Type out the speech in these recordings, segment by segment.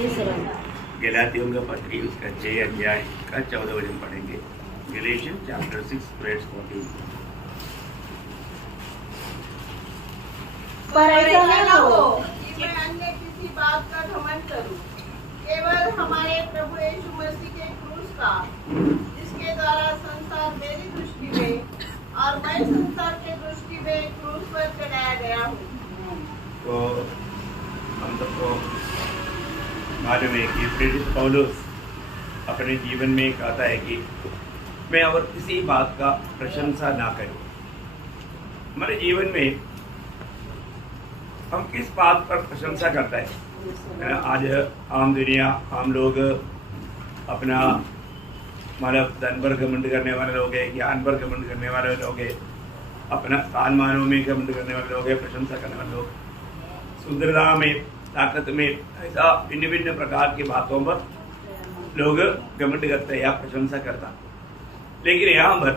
गलातियों का पत्री उसका 6 अध्याय का 14 वचन पढ़ेंगे। गलेशियन चैप्टर 6 वर्स 14। पर ऐसा न हो कि मैं अन्य किसी बात का घमंड करूं, केवल हमारे प्रभु यीशु मसीह के क्रूस का, जिसके द्वारा संसार मेरी दृष्टि में और मैं संसार के दृष्टि में क्रूस पर चढ़ाया गया हूँ। तो हम सबको मालूम है कि प्रेरित पौलुस अपने जीवन में कहता है कि मैं और किसी बात का प्रशंसा ना करूं। हमारे जीवन में हम किस बात पर प्रशंसा करता है? आज आम दुनिया, आम लोग अपना मतलब धन पर घमंड करने वाले लोग हैं, ज्ञान पर घमंड करने वाले लोग हैं, अपना स्थान मानों में घमंड करने वाले लोग हैं, प्रशंसा करने वाले लोग, सुंदरता में, ताकत में, ऐसा भिन्न भिन्न प्रकार की बातों पर लोग घमंड करते हैं या प्रशंसा करता। लेकिन यहाँ पर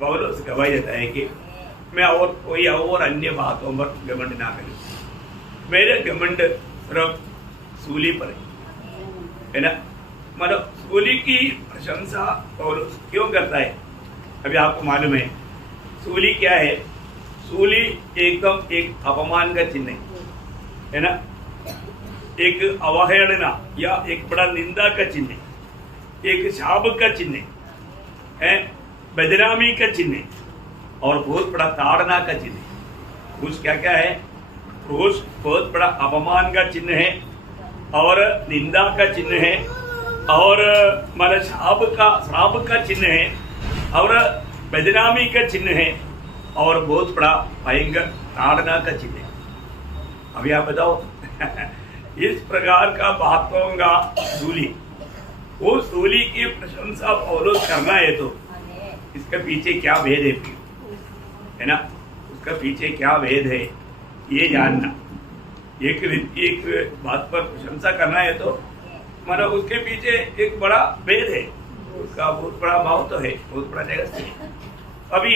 पौलुस गवाही देता है कि मैं और कोई और अन्य बातों पर घमंड ना करूं। मेरे घमंड सिर्फ सूली पर है ना। मतलब सूली की प्रशंसा पौलुस क्यों करता है? अभी आपको मालूम है सूली क्या है? सूली एकदम एक अपमान का चिन्ह है ना, एक अवहेलना या एक बड़ा निंदा का चिन्ह, एक शाप का चिन्ह है, बदनामी का चिन्ह और बहुत बड़ा ताड़ना का चिन्ह। कुछ क्या क्या है? क्रूस बहुत बड़ा अपमान का चिन्ह है और निंदा का चिन्ह है और मतलब श्राप का चिन्ह है और बदनामी का चिन्ह है और बहुत बड़ा भयंकर ताड़ना का चिन्ह है। अभी आप बताओ इस प्रकार का बातों का सूली, वो सूली की प्रशंसा पौलुस करना है तो इसके पीछे क्या भेद है ना? उसका पीछे क्या भेद है ये जानना। एक बात पर प्रशंसा करना है तो मतलब उसके पीछे एक बड़ा भेद है, उसका बहुत बड़ा भाव तो है, बहुत बड़ा जगत है। अभी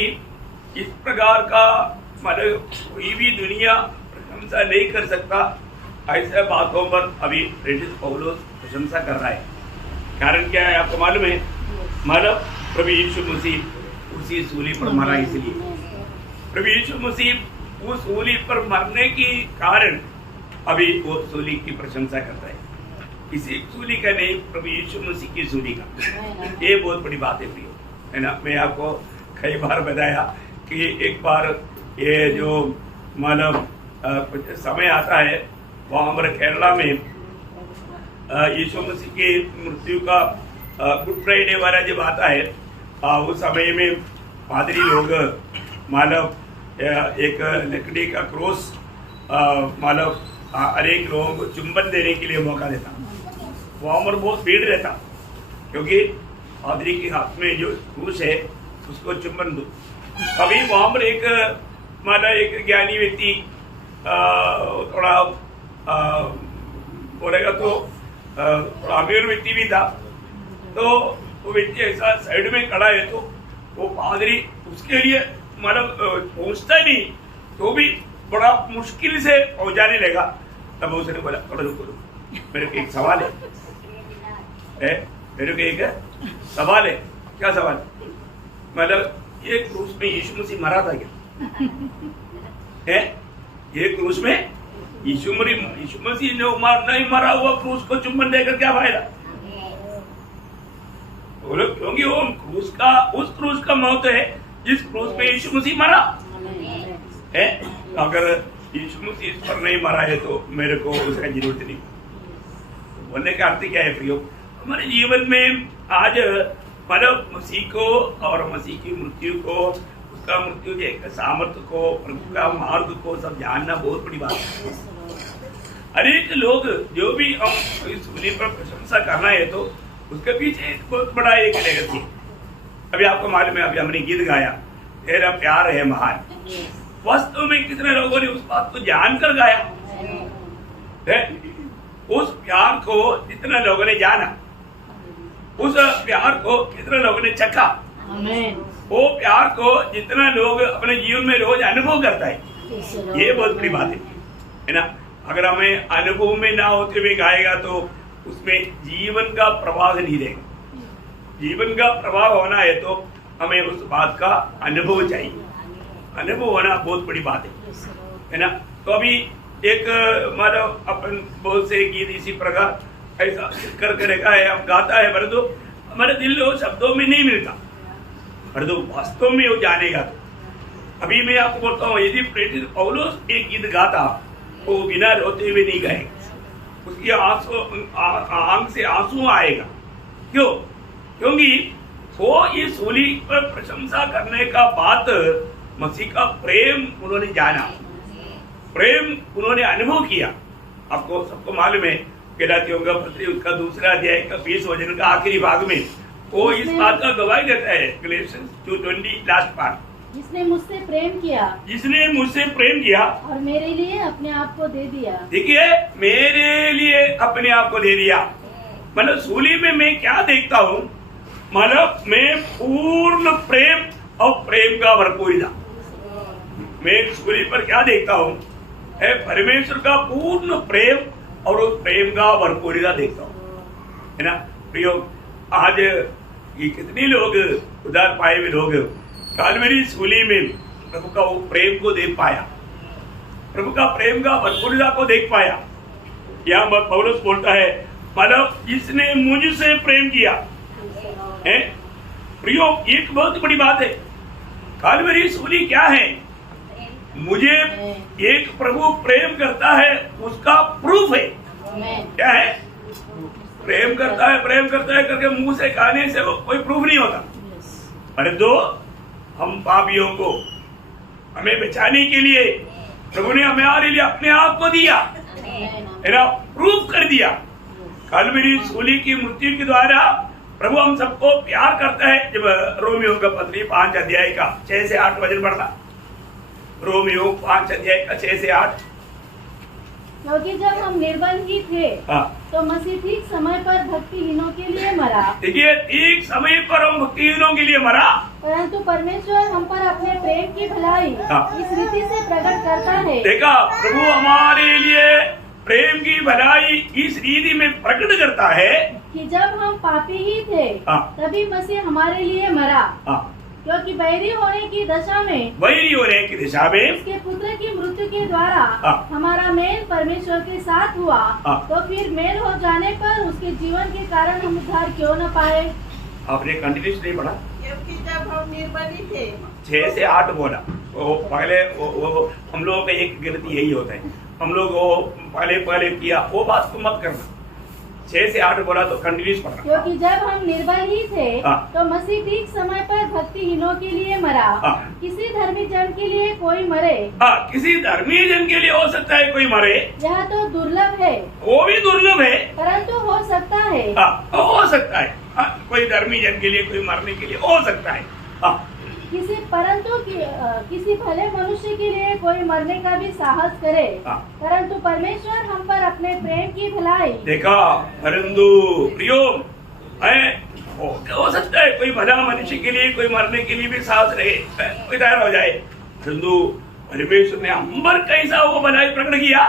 इस प्रकार का मतलब कोई भी दुनिया प्रशंसा नहीं कर सकता, ऐसे बातों पर अभी प्रेरित पौलुस प्रशंसा कर रहा है। कारण क्या है आपको मालूम है? मतलब प्रभु यीशु मसीह उसी सूली पर मरा, इसलिए प्रभु यीशु मसीह उस सूली पर मरने की कारण अभी वो सूली की प्रशंसा करता है। किसी सूली का नहीं, प्रभु यीशु मसीह की सूली का। ये बहुत बड़ी बात है प्रियो, है ना। मैं आपको कई बार बताया कि एक बार ये जो मतलब कुछ समय आता है वहाँ हमारे केरला में यीशु मसीह की मृत्यु का गुड फ्राइडे वाला जब आता है उस समय में पादरी लोग मतलब एक लकड़ी का क्रॉस मतलब अनेक लोगों को चुंबन देने के लिए मौका देता। वहाँ पर बहुत भीड़ रहता क्योंकि पादरी के हाथ में जो क्रूस है उसको चुंबन दो। अभी वहाँ पर एक मतलब एक ज्ञानी व्यक्ति थोड़ा बोलेगा तो अमीर व्यक्ति भी था, तो वो व्यक्ति ऐसा साइड में खड़ा है तो वो पादरी उसके लिए मतलब पहुंचता नहीं तो भी बड़ा मुश्किल से पहुंचाने लगा। तब उसने बोला थोड़ा रुको, मेरे को एक सवाल है, मेरे को एक सवाल है। क्या सवाल? मतलब ये क्रूस में यीशु मसीह मरा था क्या? है ये क्रूस में यीशु मसीह ने नहीं मरा हुआ क्रूस को चुम्बन देकर क्या फायदा? बोलो क्योंकि वो क्रूस का उस क्रूस का मौत है जिस क्रूस पे यीशु मसीह मरा है। अगर यीशु मसीह इस पर नहीं मरा है तो मेरे को उसका जरूरत नहीं। बोलने का अर्थ क्या है प्रियो? हमारे जीवन में आज मतलब मसीह को और मसीह की मृत्यु को, उसका मृत्यु के सामर्थ्य को, प्रभु का मार्ग को सब जानना बहुत बड़ी बात है। अनेक लोग जो भी हम इस सूली पर प्रशंसा करना है तो उसके पीछे एक बहुत बड़ा एक लेगसी है। अभी आपको मालूम है, अभी हमने गीत गाया तेरा प्यार है महान। वास्तव में कितने लोगों ने उस बात को जानकर गाया है? उस प्यार को जितने लोगों ने जाना, उस प्यार को कितने लोगों ने चखा, वो प्यार को जितना लोग अपने जीवन में रोज अनुभव करता है, ये बहुत बड़ी बात है ना। अगर हमें अनुभव में ना होते हुए गाएगा तो उसमें जीवन का प्रवाह नहीं रहेगा। जीवन का प्रभाव होना है तो हमें उस बात का अनुभव चाहिए। अनुभव होना बहुत बड़ी बात है ना। तो अभी एक मानव अपन बहुत से गीत इसी प्रकार ऐसा करके रखा है, हम गाता है, परंतु हमारे दिल वो शब्दों में नहीं मिलता, परंतु वास्तव में वो जानेगा। तो अभी मैं आपको बोलता हूँ, यदि प्रेरित पौलुस एक गीत गाता वो बिना रोते हुए नहीं गाएगा, उसकी आंख से आंसू आएगा। क्यों? क्योंकि वो इस सूली पर प्रशंसा करने का बात मसीह का प्रेम उन्होंने जाना, प्रेम उन्होंने अनुभव किया। आपको सबको मालूम है गलातियों का पत्री उसका दूसरा अध्याय का 20 वचन का आखिरी भाग में वो इस बात का गवाही देता है, गैलेशियंस 2:20 लास्ट पार्ट, जिसने मुझसे प्रेम किया, जिसने मुझसे प्रेम किया और मेरे लिए अपने आप को दे दिया। देखिए, मेरे लिए अपने आप को दे दिया। मतलब सूली में मैं क्या देखता हूँ, मतलब मैं पूर्ण प्रेम और प्रेम का भरपूरी था। मैं सूली पर क्या देखता हूँ, है परमेश्वर का पूर्ण प्रेम और उस प्रेम का भरपूरीता देखता हूँ, है ना। प्रियो, आज ये कितने लोग उधार पाए हुए लोग कालवरी सूली में प्रभु का वो प्रेम को देख पाया, प्रभु का प्रेम का भरपूरीता को देख पाया। यहाँ पौलुस बोलता है, मतलब जिसने मुझसे प्रेम किया है। प्रियो, एक बहुत बड़ी बात है, कालवरी सूली क्या है? मुझे एक प्रभु प्रेम करता है उसका प्रूफ है। क्या है? प्रेम करता है करके मुंह से कहने से वो कोई प्रूफ नहीं होता। अरे दो, हम पापियों को हमें बचाने के लिए प्रभु ने हमारे लिए अपने आप को दिया, है ना, प्रूफ कर दिया। कालवरी सूली की मृत्यु के द्वारा प्रभु हम सबको प्यार करता है। जब रोमियो का पत्री 5 अध्याय का 6 से 8 वचन पढ़ना, रोमियो 5 अध्याय का 6 से 8। क्योंकि जब हम निर्बल ही थे तो मसीह ठीक समय पर भक्तिहीनों के लिए मरा। देखिए, ठीक समय पर हम भक्तिहीनों के लिए मरा, परंतु परमेश्वर हम पर अपने प्रेम की भलाई इस रीति से प्रकट करता है। देखा, प्रभु हमारे लिए प्रेम की भलाई इस रीति में प्रकट करता है कि जब हम पापी ही थे तभी मसीह हमारे लिए मरा। क्योंकि बैरी होने की दशा में उसके पुत्र की मृत्यु के द्वारा हमारा मेल परमेश्वर के साथ हुआ, तो फिर मेल हो जाने पर उसके जीवन के कारण हम उद्धार क्यों न पाए। आपने कंटिन्यूस नहीं पढ़ा? क्योंकि जब हम निर्बल थे, 6 से 8 बोला। वो पहले वो हम लोगों का एक गलती यही होता है, हम लोग वो पहले किया, वो बात को मत करना। 6 से 8 बोला तो कंटिन्यूस पढ़ना। क्योंकि जब हम निर्बल ही थे तो मसीह ठीक समय पर भक्तिहीनों के लिए मरा। किसी धर्मी जन के लिए कोई मरे, किसी धर्मी जन के लिए हो सकता है कोई मरे, यह तो दुर्लभ है, वो भी दुर्लभ है, परंतु हो सकता है। हो सकता है, कोई धर्मी जन के लिए कोई मरने के लिए हो सकता है। किसी भले मनुष्य के लिए कोई मरने का भी साहस करे, परंतु परमेश्वर हम पर अपने प्रेम की भलाई। देखा, परंतु प्रियो, हो सकता है कोई भला मनुष्य के लिए कोई मरने के लिए भी साहस रहे, कोई तैयार हो जाए, परंतु परमेश्वर ने हम पर कैसा वो भलाई प्रकट किया।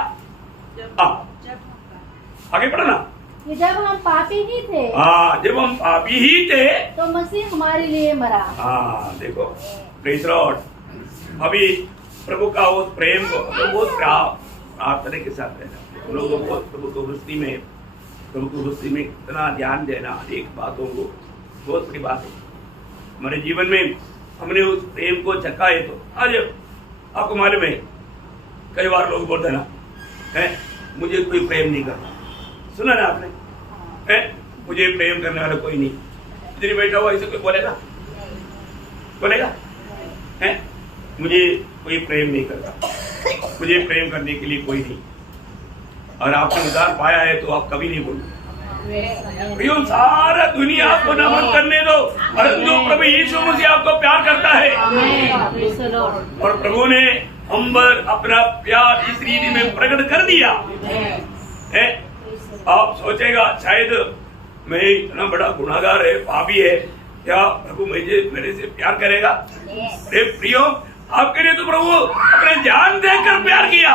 आगे पढ़ना। कि जब हम पापी ही थे, जब हम पापी ही थे तो मसीह हमारे लिए मरा। देखो, प्रेज़ लॉर्ड। अभी प्रभु का उस प्रेम को बहुत प्रार्थना के साथ रहना, हम लोगों को बहुत प्रभु को वृष्टि में इतना ध्यान देना, अनेक बातों को, बहुत बड़ी बात है हमारे जीवन में। हमने उस प्रेम को चखा है। तो आज आपको मालूम है, कई बार लोग बोलते ना, मुझे कोई प्रेम नहीं करता। सुना ना आपने, मुझे प्रेम करने वाला कोई नहीं। इधर बैठा हुआ ऐसे कोई बोलेगा? मुझे कोई प्रेम नहीं करता, मुझे प्रेम करने के लिए कोई नहीं। और आपने उद्धार पाया है तो आप कभी नहीं बोलोगे। सारा दुनिया आपको नमन करने दो, परंतु प्रभु यीशु मसीह आपको प्यार करता है। और प्रभु ने हम पर अपना प्यार इस रीति में प्रकट कर दिया है। आप सोचेगा शायद मैं इतना बड़ा गुनाहगार है, पापी है, क्या प्रभु मेरे से प्यार करेगा? अरे प्रियो, आपके लिए तो प्रभु अपने जान देकर प्यार किया।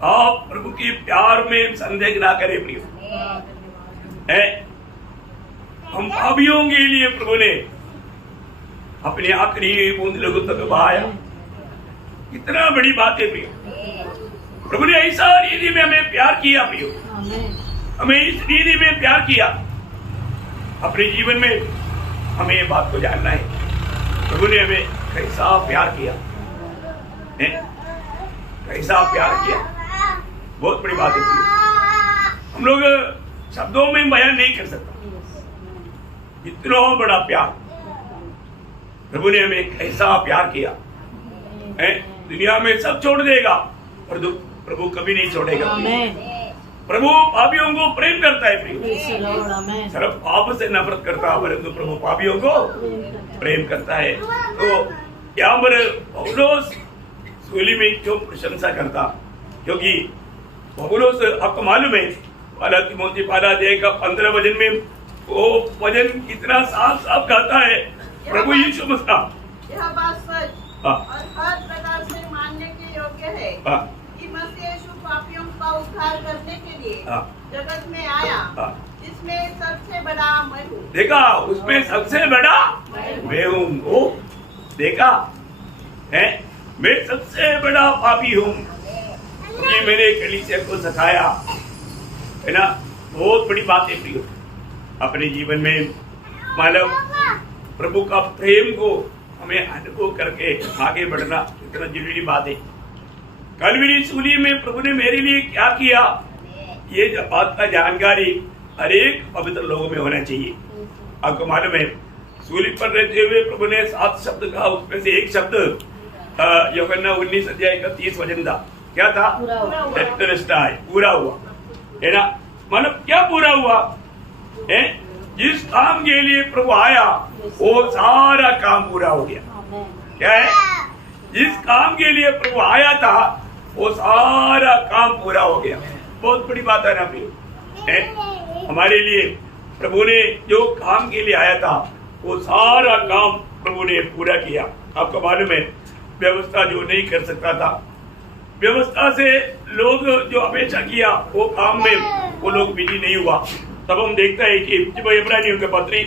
आप प्रभु के प्यार में संदेह ना करें प्रियो। है हम पापियों के लिए प्रभु ने अपने आखिरी बूंद लहू तक बहाया। कितना बड़ी बात है प्रियो। प्रभु ने ऐसा रीति में हमें प्यार किया प्रियो, हमें इस रीति में प्यार किया। अपने जीवन में हमें ये बात को जानना है, प्रभु ने हमें कैसा प्यार किया है, कैसा प्यार किया। बहुत बड़ी बात है प्रियो। हम लोग शब्दों में बयान नहीं कर सकता इतना बड़ा प्यार प्रभु ने हमें कैसा प्यार किया है। दुनिया में सब छोड़ देगा पर प्रभु कभी नहीं छोड़ेगा। प्रभु पापियों को प्रेम करता है प्रिय। सिर्फ पाप से नफरत करता है परंतु प्रभु पापियों को प्रेम करता है। तो यहाँ पर पौलुस सूली में क्यों प्रशंसा करता, क्योंकि पौलुस आपको मालूम है पहला तिमोथी 15 वचन में वो वचन कितना साफ साफ कहता है। प्रभु यीशु मसीह यह बात सच और हर प्रकार से मानने के योग्य है कि मसीह यीशु पापियों का उद्धार करने के लिए जगत में आया, जिसमें सबसे बड़ा मैं हूँ। देखा, उसमें सबसे बड़ा मैं हूँ। देखा है, मैं सबसे बड़ा पापी हूँ। ये मेरे कलीसिया को सिखाया है ना। बहुत बड़ी बात है प्रियो। अपने जीवन में मानव प्रभु का प्रेम को हमें अनुभव करके आगे बढ़ना इतना जरूरी बात है। कलवरी सूली में प्रभु ने मेरे लिए क्या किया, ये बात का जानकारी हर एक पवित्र लोगों में होना चाहिए। आपको मालूम है सूली पर रहते हुए प्रभु ने 7 शब्द कहा, उसमें से एक शब्द यूहन्ना 19 अध्याय का 30 वचन था। क्या था? पूरा हुआ है ना। मतलब क्या पूरा हुआ है? जिस काम के लिए प्रभु आया वो सारा काम पूरा हो गया। क्या है? जिस काम के लिए प्रभु आया था वो सारा काम पूरा हो गया। बहुत बड़ी बात है ना प्रिय। हमारे लिए प्रभु ने जो काम के लिए आया था वो सारा काम प्रभु ने पूरा किया। आपको मालूम है व्यवस्था जो नहीं कर सकता था, व्यवस्था से लोग जो अपेक्षा किया वो काम में वो लोग बिजी नहीं हुआ। तब हम देखते हैं कि जब इब्रानियों के पत्री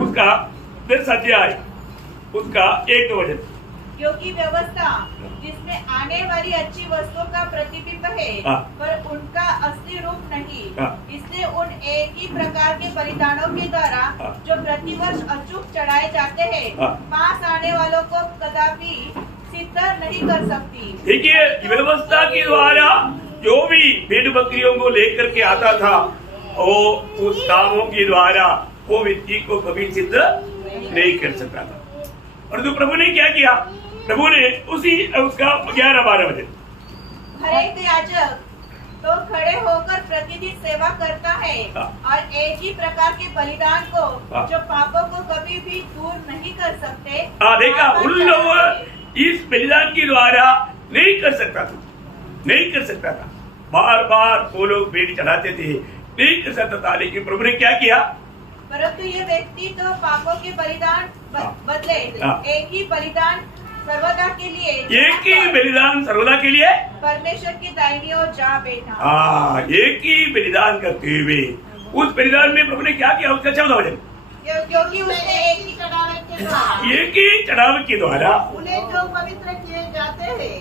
उसका 10 अध्याय उसका 1 वचन, क्योंकि व्यवस्था जिसमें आने वाली अच्छी वस्तुओं का प्रतिबिंब है पर उनका असली रूप नहीं, इसलिए उन एक ही प्रकार के बलिदानों के द्वारा जो प्रतिवर्ष अचूक चढ़ाए जाते हैं पास आने वालों को कदापि सिद्ध नहीं कर सकती। देखिए, व्यवस्था के द्वारा जो भी भेड़ बकरियों को लेकर के आता था वो उस कामों के द्वारा वो व्यक्ति को कभी सिद्ध नहीं कर सकता था। और तो प्रभु ने क्या किया, प्रभु ने उसी उसका 11-12 वचन, हर एक याजक तो खड़े होकर प्रतिदिन सेवा करता है और एक ही प्रकार के बलिदान को जो पापों को कभी भी दूर नहीं कर सकते। देखा, उन लोग इस बलिदान के द्वारा नहीं कर सकता था, नहीं कर सकता था। बार बार वो लोग भेड़ चढ़ाते थे, नहीं कर सकता था। लेकिन प्रभु ने क्या किया, परंतु ये व्यक्ति तो पापों के बलिदान बदले एक ही बलिदान सर्वदा के लिए, एक ही बलिदान सर्वदा के लिए परमेश्वर की दाहिनी ओर जा बैठा। एक ही बलिदान करते हुए उस बलिदान में प्रभु ने क्या किया, उसका 14 वचन, क्योंकि उसने एक ही चढ़ावे के द्वारा उन्हें जो पवित्र किए जाते हैं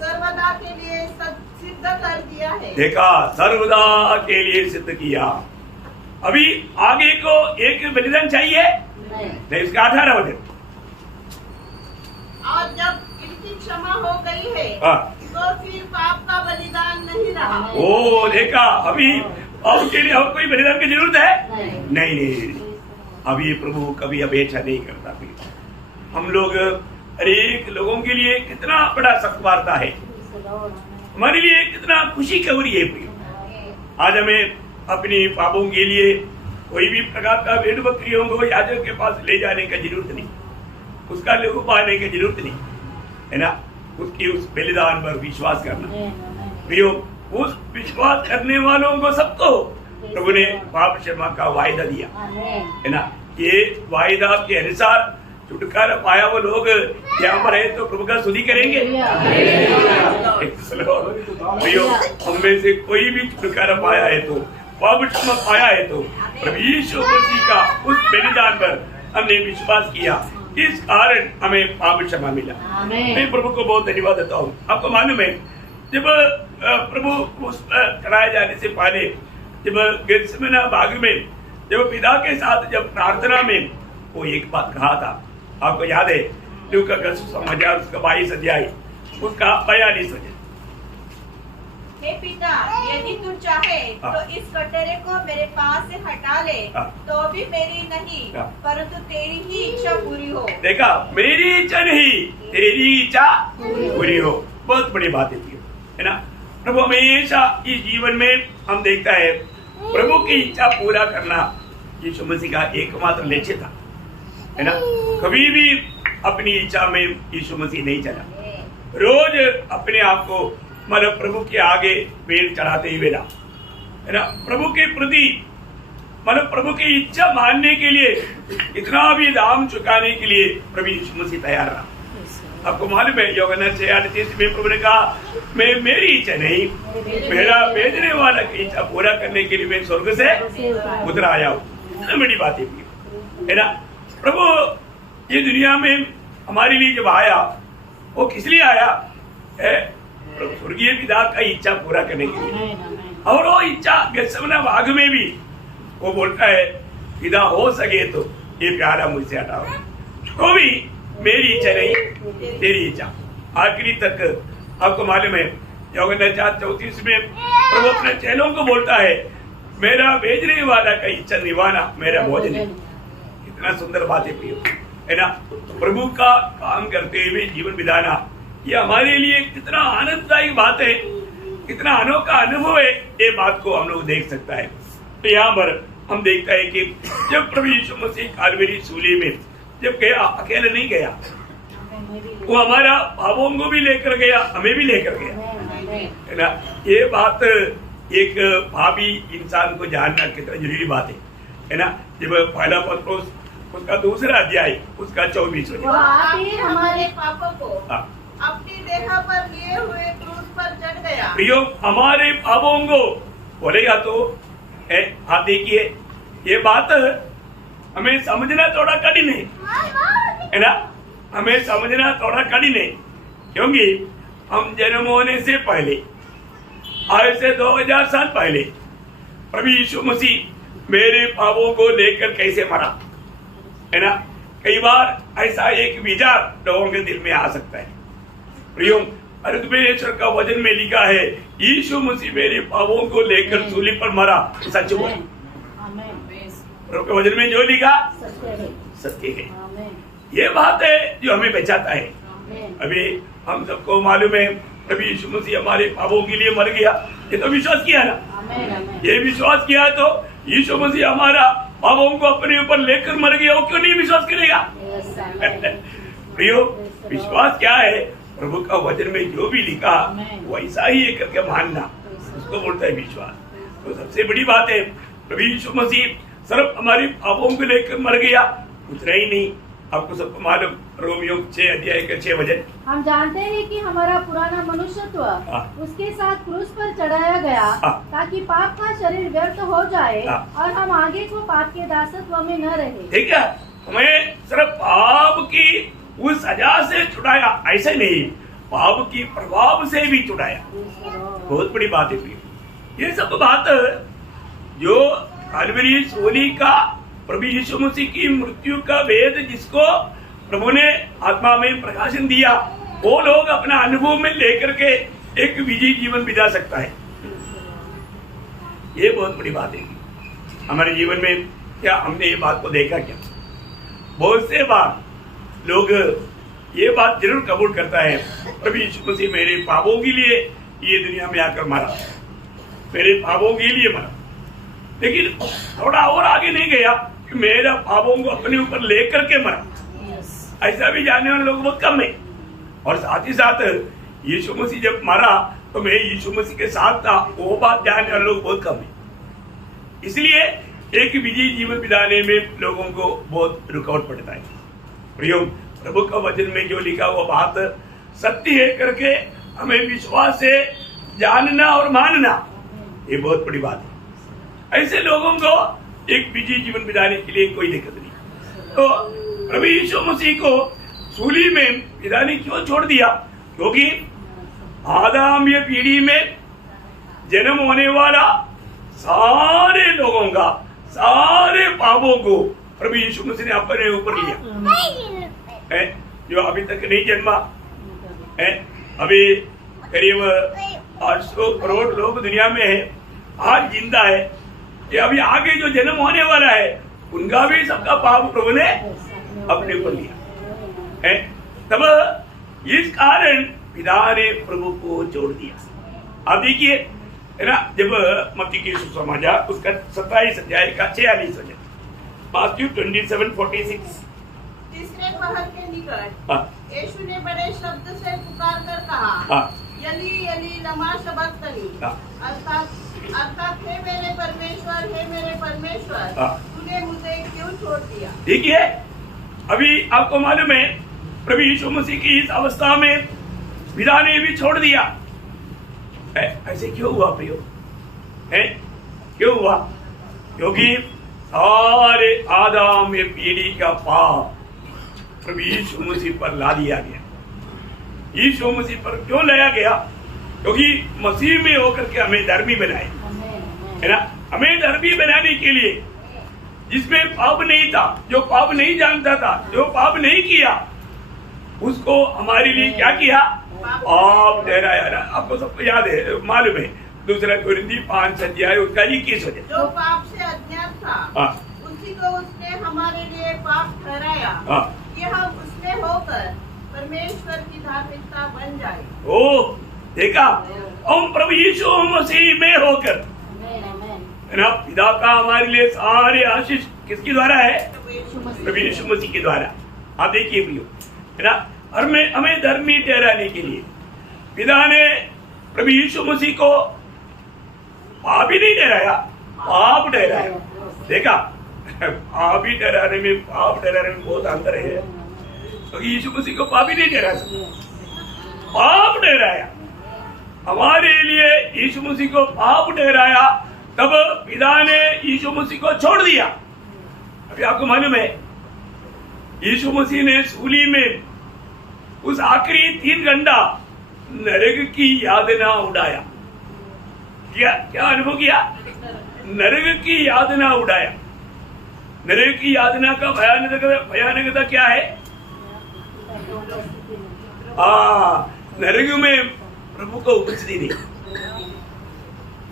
सर्वदा के लिए सिद्ध कर दिया है। देखा, सर्वदा के लिए सिद्ध किया। अभी आगे को एक बलिदान चाहिए नहीं, इसका 18 वचन, और जब इनकी क्षमा हो गई है तो फिर पाप का बलिदान नहीं रहा। ओ देखा, अभी अब के लिए और कोई बलिदान की जरूरत है नहीं। अभी प्रभु कभी अपेक्षा नहीं करता। हम लोग हरेक लोगों के लिए कितना बड़ा सत्वार्ता है, हमारे लिए कितना खुशी खबरी है। आज हमें अपनी पापों के लिए कोई भी प्रकार का भेड़ बकरियों को याजक के पास ले जाने की जरूरत नहीं, उसका लहू पाने की जरूरत नहीं है ना। उसकी उस बलिदान पर विश्वास करना प्रियो, उस विश्वास करने वालों को सबको प्रभु ने पाप क्षमा का वायदा दिया है ना। ये वायदा के अनुसार छुटकारा पाया वो लोग यहाँ पर है तो प्रभु का स्तुति करेंगे। हम में से कोई भी छुटकारा पाया है तो, पाप क्षमा पाया है तो प्रभु यीशु मसीह का उस बलिदान पर हमने विश्वास किया, इस कारण हमें पाप क्षमा मिला। मैं प्रभु को बहुत धन्यवाद देता हूँ। आपको मालूम है जब प्रभु उस चढ़ाए जाने से पहले जब गेत्सेमनी बाग में जब पिता के साथ जब प्रार्थना में वो एक बात कहा था, आपको याद है? लूका का सुसमाचार उसका 22 अध्याय उसका 42 अध्याय। हे पिता, यदि तू चाहे तो इस कटोरे को मेरे पास से हटा ले, तो भी मेरी नहीं परंतु तेरी ही इच्छा पूरी हो। देखा, मेरी इच्छा नहीं तेरी इच्छा पूरी हो। बहुत बड़ी बात है ना। प्रभु हमेशा इस जीवन में हम देखता है प्रभु की इच्छा पूरा करना यीशु मसीह का एकमात्र लक्ष्य था, है ना। कभी भी अपनी इच्छा में यीशु मसीह नहीं चला। रोज अपने आप को मतलब प्रभु के आगे पेड़ चढ़ाते ही वेला, है ना। प्रभु के प्रति मतलब प्रभु की इच्छा मानने के लिए इतना भी दाम चुकाने के लिए प्रभु यीशु मसीह तैयार रहा। आपको मालूम है यूहन्ना 6:38 में प्रभु ने कहा, मैं मेरी इच्छा नहीं मेरा भेजने वाला की इच्छा पूरा करने के लिए मैं स्वर्ग से उतर आया हूँ। बड़ी बात है ना। प्रभु ये दुनिया में हमारे लिए जब आया वो किस लिए आया है? स्वर्गीय पिता का इच्छा पूरा करने के लिए। और वो इच्छा गेत्सेमनी बाग में भी वो बोलता है, पिता हो सके तो ये प्यारा मुझसे हटाओ, तो भी मेरी इच्छा नहीं तेरी इच्छा। आखिरी तक आपको मालूम है यूहन्ना 4:34 में प्रभु अपने चेलों को बोलता है, मेरा भेजने वाला का इच्छा निभाना मेरा भोजन है। कितना सुंदर बात है ना। प्रभु का काम करते हुए जीवन बिताना ये हमारे लिए कितना आनंददायी बात है, कितना अनोखा अनुभव है। ये बात को हम लोग देख सकता है। तो यहाँ पर हम देखता है कि जब प्रभु यीशु मसीह कालवरी सूली में जब गया, अकेले नहीं गया, वो हमारा पापों को भी लेकर गया, हमें भी लेकर गया, है ना। ये बात एक पापी इंसान को जानना कितना जरूरी बात है ना। जब पहला पत्रोस उसका 2 अध्याय उसका 24 हमारे पापों को अपनी देह पर लिए हुए क्रूस पर चढ़ गया। प्रियो, हमारे पापों को बोलेगा तो आप देखिए ये बात हमें समझना थोड़ा कठिन है ना। हमें समझना थोड़ा कठिन है क्योंकि हम जन्म होने से पहले आज से 2000 साल पहले प्रभु यीशु मसीह मेरे पापों को लेकर कैसे मरा, है ना। कई बार ऐसा एक विचार लोगों के दिल में आ सकता है। प्रियो, अरुद्वेश्वर का वचन में लिखा है, यीशु मसीह मेरे पापों को लेकर सूली पर मरा। सच बोल, प्रभु के वचन में जो लिखा सत्य है। ये बात है जो हमें बचाता है। अभी हम सबको मालूम है प्रभु यीशु मसीह हमारे पापों के लिए मर गया, ये तो विश्वास किया ना। ये विश्वास किया तो यीशु मसीह हमारा पापों को अपने ऊपर लेकर मर गया, वो क्यों नहीं विश्वास करेगा? प्रियो, विश्वास क्या है? प्रभु का वचन में जो भी लिखा वैसा ही एक करके मानना, उसको बोलता है विश्वास। तो सबसे बड़ी बात है प्रभु यीशु मसीह सिर्फ हमारे पापों को लेकर मर गया, उतना ही नहीं। आपको सबको मालूम रोमियो 6 अध्याय के 6 वचन, हम जानते हैं कि हमारा पुराना मनुष्यत्व उसके साथ क्रूस पर चढ़ाया गया ताकि पाप का शरीर व्यर्थ हो जाए और हम आगे को पाप के दासत्व में न रहे। ठीक है, हमें सिर्फ पाप की उस सजा से छुड़ाया, ऐसे नहीं, पाप की प्रभाव से भी छुड़ाया। बहुत बड़ी बात है। ये सब बात जो कालवरी सूली का प्रभु यीशु मसीह की मृत्यु का भेद जिसको प्रभु ने आत्मा में प्रकाशन दिया, वो लोग अपना अनुभव में लेकर के एक विजयी जीवन बिता सकता है। ये बहुत बड़ी बात है हमारे जीवन में। क्या हमने ये बात को देखा? क्या बहुत से बार लोग ये बात जरूर कबूल करता है, प्रभु यीशु मसीह मेरे पापों के लिए ये दुनिया में आकर मरा, मेरे पापों के लिए मरा, लेकिन थोड़ा और आगे नहीं गया कि मेरा पापों को अपने ऊपर लेकर के मरा। ऐसा भी जानने वाले लोग बहुत कम है। और साथ ही साथ यीशु मसीह जब मरा तो मैं यीशु मसीह के साथ था, वो बात जानने वाले लोग बहुत कम है। इसलिए एक विजयी जीवन बिताने में लोगों को बहुत रुकावट पड़ता है। प्रियो, प्रभु का वचन में जो लिखा वो बात सत्य है करके हमें विश्वास से जानना और मानना, ये बहुत बड़ी बात है। ऐसे लोगों को एक बिजी जीवन बिताने के लिए कोई दिक्कत नहीं। तो प्रभु यीशु मसीह को सूली में पिता ने क्यों छोड़ दिया? क्योंकि आदम ये पीढ़ी में जन्म होने वाला सारे लोगों का, सारे पापों को प्रभु यीशु मसीह ने अपने ऊपर लिया है। जो अभी तक नहीं जन्मा है, अभी करीब 800 करोड़ लोग दुनिया में है, आज जिंदा है, कि अभी आगे जो जन्म होने वाला है उनका भी सबका पाप प्रभु ने अपने ऊपर लिया है। तब इस कारण पिता ने प्रभु को छोड़ दिया। अब देखिए है ना, जब मत्ती की सुसमाचार उसका 27 अध्याय का 46 वचन, Matthew 27:46। तीसरे पहर के निकट यीशु ने बड़े शब्द से पुकार कर कहा, यली यली लमा शबक्तनी, अर्थात हे मेरे परमेश्वर, तूने मुझे क्यों छोड़ दिया। देखिए, अभी आपको मालूम है प्रभु यीशु मसीह की इस अवस्था में पिता ने भी छोड़ दिया। ऐसे क्यों हुआ प्रियो? क्यों हुआ? क्योंकि सारे आदम ये पीढ़ी का पाप प्रभु यीशु मसीह पर ला दिया गया। यीशु मसीह पर क्यों लाया गया? क्योंकि मसीह में होकर के हमें धर्मी बनाए, है ना। हमें धर्मी बनाने के लिए, जिसमें पाप नहीं था, जो पाप नहीं जानता था, जो पाप नहीं किया, उसको हमारे लिए क्या किया? पाप ठहराया ना। आपको सबको याद है, मालूम है, 2 कोरिन्थी 5 अध्याय उसका 21 वचन। जो पाप से अज्ञात था उसी को उसने हमारे लिए पाप ठहराया कि हम उसमें होकर परमेश्वर की धार्मिकता बन जाए। ओ देखा, हम प्रभु यीशु मसीह में होकर, है ना, पिता का हमारे लिए सारे आशीष किसके द्वारा है? प्रभु यीशु मसीह के द्वारा। आप देखिए प्रियो, है ना, हमें धर्मी ठहराने के लिए पिता ने प्रभु यीशु मसीह को पाप ही नहीं ठहराया, पाप ठहराया। देखा, पाप ही ठहराने में, पाप ठहराने में बहुत अंतर है। तो यीशु मसीह को पाप ही नहीं ठहरा सकता, पाप ठहराया हमारे लिए। यीशु मसीह को पाप ठहराया, तब पिता ने यीशु मसीह को छोड़ दिया। अभी आपको मालूम है, यीशु मसीह ने सूली में उस आखिरी 3 घंटा नरक की यातना उड़ाया। क्या अनुभव किया? नरक की यातना उड़ाया। नरक की यातना का भयानकता क्या है? नरक में प्रभु को उपस्थिति नहीं,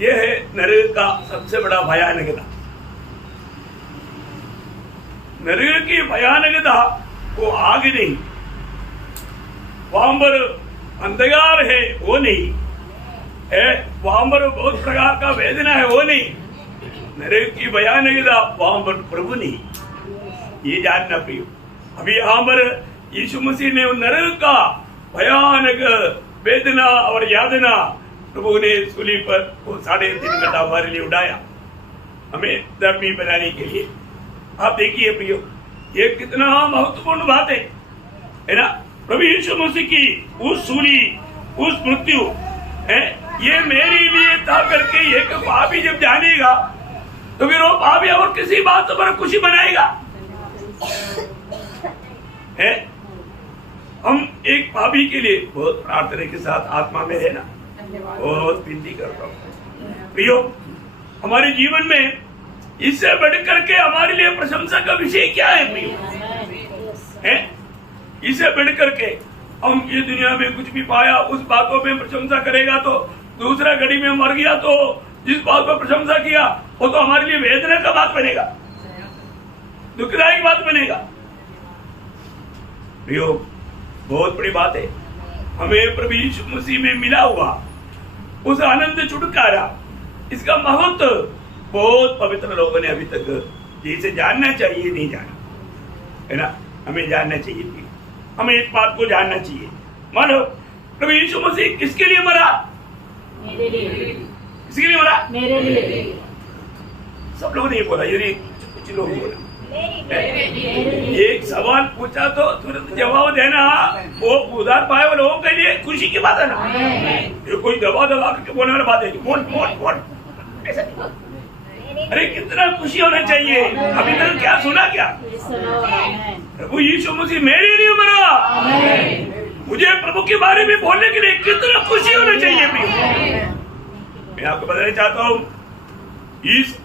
यह है नरक का सबसे बड़ा भयानकता। नरक की भयानकता वो आग नहीं, वहां पर अंधकार है वो नहीं है, वहां पर बहुत प्रकार का वेदना है वो नहीं। नरक की भयानकता वहां पर प्रभु नहीं, ये जानना प्रियो। अभी यहाँ पर यीशु मसीह ने नरक का भयानक वेदना और यातना प्रभु ने सूली पर वो 3.5 घंटा हमारे लिए उड़ाया, हमें धर्मी बनाने के लिए। आप देखिए प्रियो, ये कितना महत्वपूर्ण बात है ना। प्रभु यीशु मसीह की उस सूली, उस मृत्यु है, ये मेरे लिए था करके एक पापी जब जानेगा तो फिर वो पापी और किसी बात पर खुशी बनाएगा। है, हम एक पापी के लिए बहुत प्रार्थना के साथ आत्मा में रहना, बहुत विनती करता हूँ प्रियो। हमारे जीवन में इससे बढ़कर के हमारे लिए प्रशंसा का विषय क्या है प्रियो? है, इससे बढ़कर के हम ये दुनिया में कुछ भी पाया उस बातों में प्रशंसा करेगा तो दूसरा घड़ी में मर गया तो जिस बात पर प्रशंसा किया वो तो हमारे लिए वेदना का बात बनेगा, दुखदायक बात बनेगा प्रियो। बहुत बड़ी बात है, हमें प्रभु यीशु मसीह में मिला हुआ उस आनंद छुटकारा, इसका महत्व बहुत पवित्र लोगों ने अभी तक जिसे जानना चाहिए नहीं जाना, है ना। हमें जानना चाहिए, हमें इस बात को जानना चाहिए। मानो प्रभु यीशु मसीह किसके लिए मरा? मेरे लिए। किसके लिए मरा? मेरे लिए। सब लोग नहीं बोला, ये कुछ लोग बोला एक सवाल पूछा तो तुरंत जवाब देना, वो उधार पाए वाले लोगों के लिए खुशी की बात है ना। ये कोई दबा करके बोलने वाली बात है, बोल ऐसा नहीं। अरे कितना खुशी होना चाहिए। अभी तक क्या सुना क्या? प्रभु यीशु मसीह मेरे लिए मरा, मुझे प्रभु के बारे में बोलने के लिए कितना खुशी होना चाहिए। मैं आपको बताना चाहता हूँ, इस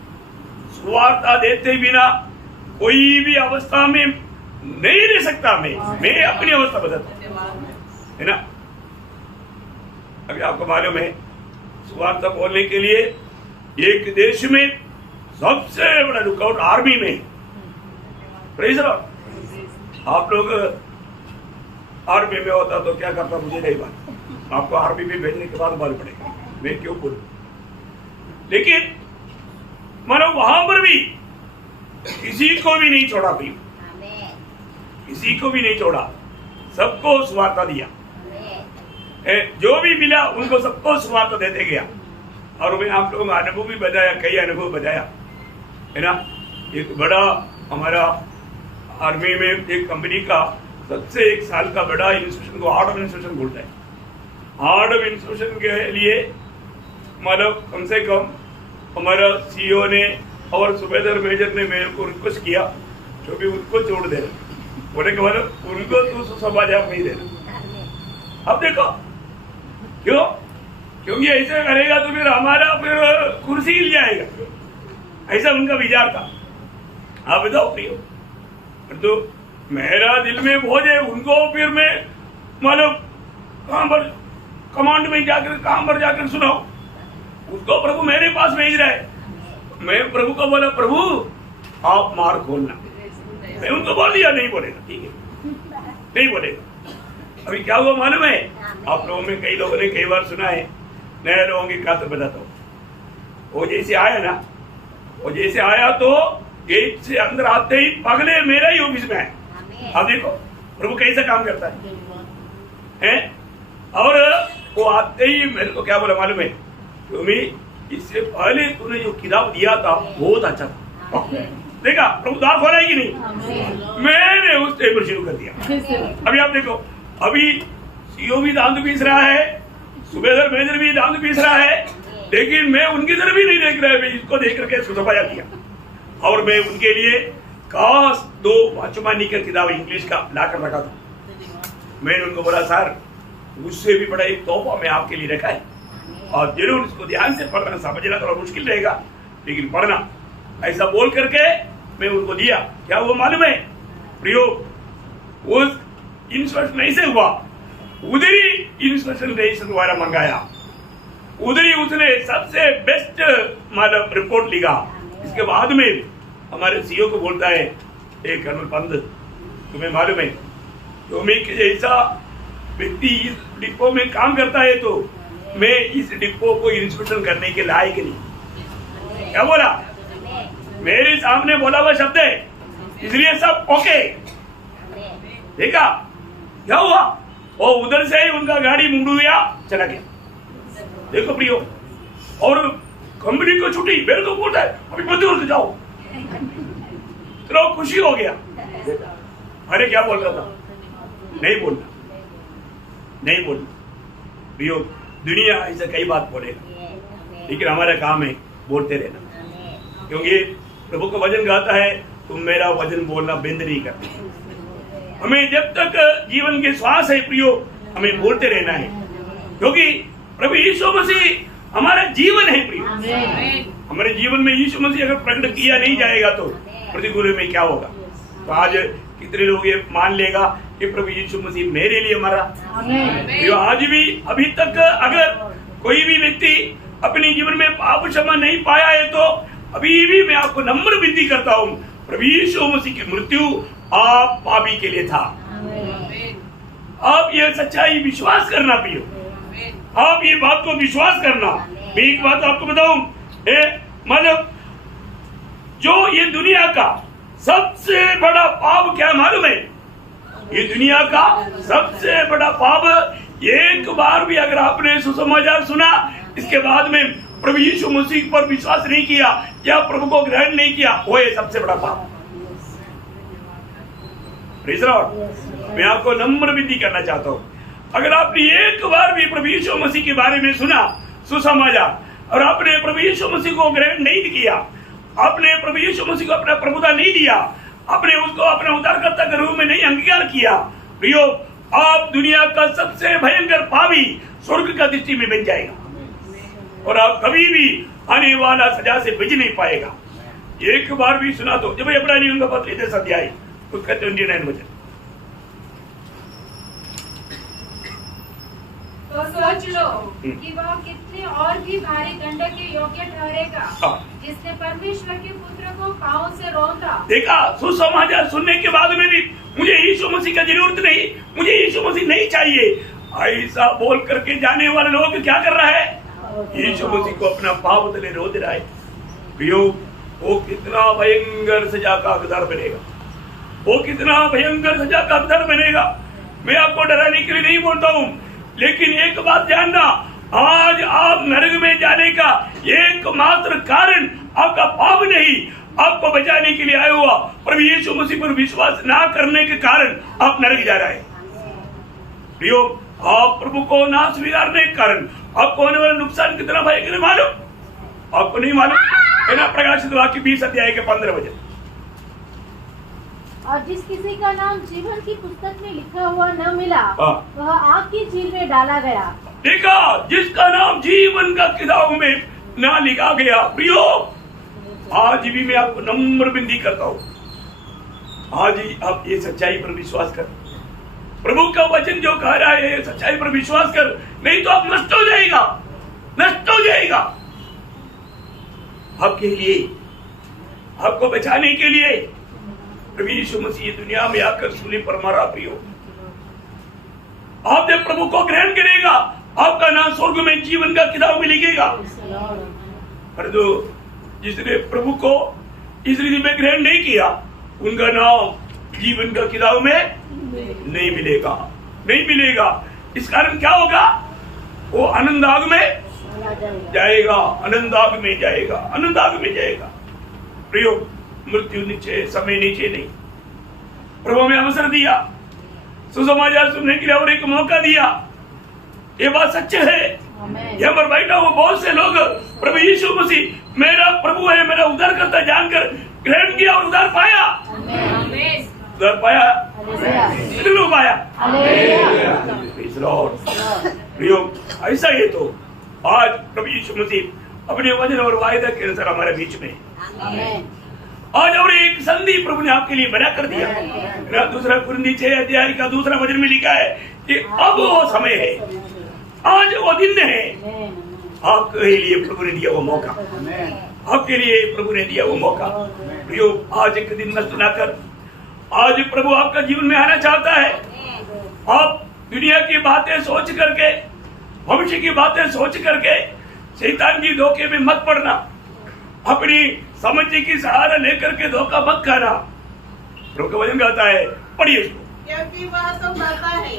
सुवार्ता देते बिना कोई भी अवस्था में नहीं रह सकता। मैं अपनी अवस्था बताता हूँ, है ना। अभी आपको मालूम है, सुवार्ता बोलने के लिए एक देश में सबसे बड़ा लुकआउट आर्मी में। Praise Lord. आप लोग आर्मी में होता तो क्या करता मुझे नहीं मालूम, आपको आर्मी में भेजने के बाद मालूम पड़ेगा मैं क्यों बोलूं। लेकिन मानो वहां पर भी किसी को भी नहीं छोड़ा, भाई किसी को भी नहीं छोड़ा, सबको सुवार्ता दिया। जो भी मिला उनको सबको सुवार्ता देते गया। और मैं आप लोगों को अनुभव भी बताया, कई अनुभव बताया, है ना। एक बड़ा हमारा आर्मी में एक कंपनी का सबसे 1 साल का बड़ा इंस्टीट्यूशन को ऑर्डर इंस्टीट्यूशन बोलता है। ऑर्डर इंस्टीट्यूशन के लिए मतलब कम से कम हमारा सीईओ ने और सुबेदार मेजर ने मेरे को रिक्वेस्ट किया, जो भी उनको छोड़ देना, बोले कि मतलब उनको तो समाचार नहीं देना। अब देखो क्यों, क्योंकि ऐसे करेगा तो फिर हमारा फिर कुर्सी हिल जाएगा, ऐसा उनका विचार था। आप बताओ प्रियो, तो मेरा दिल में बोझ है, उनको फिर मैं मतलब कहां पर कमांड में जाकर कहां पर जाकर सुनाओ, उसको प्रभु मेरे पास भेज रहा है। मैं प्रभु को बोला, प्रभु आप मार खोलना। मैं उनको बोल दिया, नहीं बोलेगा, ठीक है नहीं बोलेगा। अभी क्या हुआ मालूम है, आप लोगों में कई लोगों ने कई बार सुना है, नए लोगों की बात बताता हूँ। वो जैसे आया ना, वो जैसे आया तो गेट से अंदर आते ही पगले मेरा ही ऑफिस में है। अब देखो प्रभु कैसा काम करता है। और वो आते ही मेरे को क्या बोला मालूम है, तुम्हें इससे पहले तूने जो किताब दिया था बहुत अच्छा था। देखा प्रभु द्वार खोला है कि नहीं, मैंने उस टेबल शुरू कर दिया। अभी आप देखो, अभी सीईओ भी दांत पीस रहा है, सुबेदार मेजर भी दांत पीस रहा है, लेकिन मैं उनकी तरफ भी नहीं देख रहा है। मैं इसको देख करके सुसफाया किया और मैं उनके लिए खास 2 वाचमानी का किताब इंग्लिश का लाकर रखा था। मैंने उनको बोला, सर उससे भी बड़ा एक तोहफा मैं आपके लिए रखा है और जरूर इसको ध्यान से पढ़ना। समझना थोड़ा मुश्किल रहेगा लेकिन पढ़ना, ऐसा बोल करके मैं उनको दिया। क्या वो मालूम है प्रियो, उस इंस्ट्रक्शन नहीं से हुआ, उधर ही इंस्ट्रक्शन रजिस्टर द्वारा मंगाया, उधर ही उसने सबसे बेस्ट मतलब रिपोर्ट लिखा। इसके बाद में हमारे सीईओ को बोलता है, एक कर्नल पंत तुम्हें मालूम है, तुम्हें जैसा व्यक्ति इस डिपो में काम करता है तो मैं इस डिपो को इंस्पेक्शन करने के लायक नहीं। क्या बोला, मेरे सामने बोला हुआ शब्द है, इसलिए सब ओके। देखा क्या हुआ, वो उधर से ही उनका गाड़ी मुड़ गया, चला गया। देखो प्रियो, और कंपनी को छुट्टी, मेरे को बोलता है अभी मजदूर से जाओ, चलो खुशी हो गया। अरे क्या बोल रहा था, नहीं बोलना नहीं बोलना प्रियो। दुनिया ऐसा कई बात बोलेगा, लेकिन हमारा काम है बोलते रहना, क्योंकि प्रभु का वचन गाता है, तुम मेरा वचन बोलना बंद नहीं करते। हमें जब तक जीवन के श्वास है प्रियो, हमें बोलते रहना है, क्योंकि प्रभु यीशु मसीह हमारा जीवन है प्रियो। हमारे जीवन में यीशु मसीह अगर प्रकट किया नहीं जाएगा तो प्रतिकूल में क्या होगा। तो आज कितने लोग ये मान लेगा कि प्रभु यीशु मसीह मेरे लिए मरा। आज भी अभी तक अगर कोई भी व्यक्ति अपने जीवन में पाप क्षमा नहीं पाया है तो अभी भी मैं आपको नम्र विनती करता हूँ, प्रभु यीशु मसीह की मृत्यु आप पापी के लिए था। आप ये सच्चाई विश्वास करना पियो, आप ये बात को विश्वास करना। मैं एक बात आपको बताऊं, मतलब जो ये दुनिया का सबसे बड़ा पाप क्या मालूम है, ये दुनिया का सबसे बड़ा पाप एक बार भी अगर आपने सुसमाचार सुना, इसके बाद में प्रभु यीशु मसीह पर विश्वास नहीं किया या प्रभु को ग्रहण नहीं किया, वो ये सबसे बड़ा पाप। Praise Lord. मैं आपको नम्र विनती करना चाहता हूँ, अगर आपने एक बार भी प्रभु यीशु मसीह के बारे में सुना सुसमाचार और आपने प्रभु यीशु मसीह को ग्रहण नहीं किया, आपने प्रभु यीशु मसीह को अपना प्रभुता नहीं दिया, आपने उसको अपना उद्धारकर्ता के रूप में नहीं अंगीकार किया, प्रियो आप दुनिया का सबसे भयंकर पापी स्वर्ग का दृष्टि में बन जाएगा और आप कभी भी आने वाला सजा से बच नहीं पाएगा। एक बार भी सुना तो जब इब्रानियों का पत्र 10 अध्याय उसका 29 वचन। तो सोच लो कि वह कितने और भी भारी दंड के योग्य ठहरेगा जिसने परमेश्वर के पुत्र को पांव से रौंदा। देखा, सुसमाचार सुनने के बाद में भी मुझे यीशु मसीह की जरूरत नहीं, मुझे यीशु मसीह नहीं चाहिए, ऐसा बोल करके जाने वाले लोग क्या कर रहा है? यीशु मसीह को अपना पाप तले रो दे रहा है। प्रियो, वो कितना भयंकर सजा का हकदार बनेगा, वो कितना भयंकर सजा का हकदार बनेगा। मैं आपको डराने के लिए नहीं बोलता हूँ, लेकिन एक बात जानना, आज आप नरक में जाने का एकमात्र कारण आपका पाप नहीं, आपको बचाने के लिए आया हुआ प्रभु यीशु मसीह पर विश्वास ना करने के कारण आप नरक जा रहे हैं। प्रियो, आप प्रभु को ना स्वीकारने के कारण आपको होने वाला नुकसान कितना भयंकर मालूम? आपको नहीं मालूम? प्रकाशित वाक्य 20 अध्याय के 15 वचन। और जिस किसी का नाम जीवन की पुस्तक में लिखा हुआ न मिला वह आग की झील में डाला गया। देखा, जिसका नाम जीवन का किताब में ना लिखा गया। प्रियो, आज भी मैं आपको नम्र विनती करता हूँ, आज ही आप ये सच्चाई पर विश्वास कर, प्रभु का वचन जो कह रहा है सच्चाई पर विश्वास कर, नहीं तो आप नष्ट हो जाएगा, नष्ट हो जाएगा। आपके लिए, आपको बचाने के लिए प्रभु यीशु मसीह दुनिया में आकर सूली पर मरा। प्रियो, आप जब प्रभु को ग्रहण करेगा, आपका नाम स्वर्ग में जीवन का किताब में लिखेगा। परंतु जिसने प्रभु को इस रीति में ग्रहण नहीं किया, उनका नाम जीवन का किताब में नहीं मिलेगा, नहीं मिलेगा। इस कारण क्या होगा? वो आनंद आग में जाएगा, आनंद आग में जाएगा, आनंद आग में जाएगा। प्रियो, मृत्यु नीचे, समय नीचे नहीं। प्रभु में अवसर दिया, सुसमाचार सुनने के लिए और एक मौका दिया। ये बात सच है। यहाँ पर बैठा हुआ बहुत से लोग प्रभु यीशु मसीह मेरा प्रभु है, मेरा उद्धार करता जानकर ग्रहण किया और उद्धार पाया। उद्धार पाया, कितने लोग पाया? प्रियो, ऐसा ही तो आज प्रभु यीशु मसीह अपने वचन और वायदा के अनुसार हमारे बीच में आज और एक संधि प्रभु ने आपके लिए बना कर दिया। दूसरा कुरिन्थी 6 अध्याय का 2 वचन में लिखा है कि अब वो समय है, आज वो दिन है, आपके लिए प्रभु ने दिया वो मौका, आपके लिए प्रभु ने दिया वो मौका। प्रियो, आज एक दिन नष्ट ना कर, आज प्रभु आपका जीवन में आना चाहता है। आप दुनिया की बातें सोच करके, भविष्य की बातें सोच करके शैतान की धोखे में मत पड़ना, अपनी समझ की सहारा लेकर के धोखा मत खाना। प्रभु का वचन कहता है, पढ़िए इसको। क्योंकि वह तो कहता है,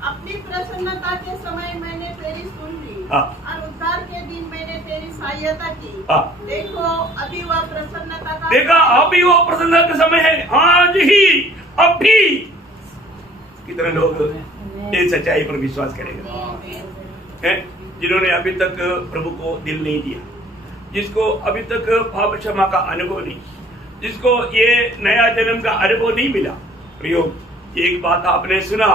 अपनी प्रसन्नता के समय मैंने तेरी सुन ली और उद्धार के दिन मैंने तेरी सहायता की। देखो, अभी वह प्रसन्नता का, देखा, अभी वो प्रसन्नता का समय है, आज ही, अभी। कितने लोग इस सच्चाई पर विश्वास करेंगे? जिन्होंने अभी तक प्रभु को दिल नहीं दिया, जिसको अभी तक पाप क्षमा का अनुभव नहीं, जिसको ये नया जन्म का अनुभव नहीं मिला। प्रियो, एक बात आपने सुना,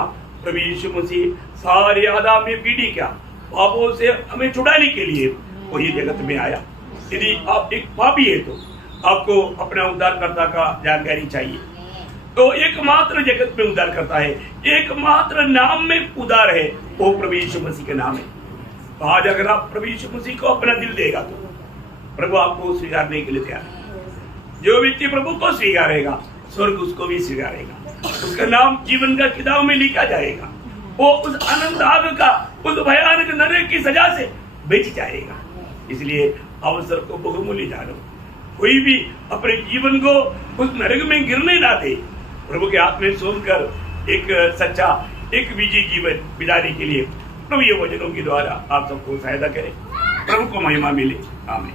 प्रभु यीशु मसीह सारे आदमी पीढ़ी क्या पापों से हमें छुड़ाने के लिए वो ये जगत में आया। यदि आप एक पापी है तो आपको अपना उद्धारकर्ता का जानकारी चाहिए। तो एकमात्र जगत में उद्धार करता है, एकमात्र नाम में उद्धार है, वो प्रभु यीशु मसीह के नाम है। तो आज अगर आप प्रभु यीशु मसीह को अपना दिल देगा तो प्रभु आपको स्वीकारने के लिए तैयार है। जो व्यक्ति प्रभु को स्वीकारेगा, स्वर्ग उसको भी स्वीकारेगा, उसका नाम जीवन का किताब में लिखा जाएगा। वो उस अनंत आग का, उस भयानक नरक की सजा से बच जाएगा। इसलिए अवसर को बहुमूल्य जानो। कोई भी अपने जीवन को उस नरक में गिरने ना दे। प्रभु के हाथ में सौंपकर एक सच्चा, एक विजयी जीवन बिताने के लिए प्रभु ये वचनों के द्वारा आप सबको सहायता करें। प्रभु को महिमा मिले। आमीन।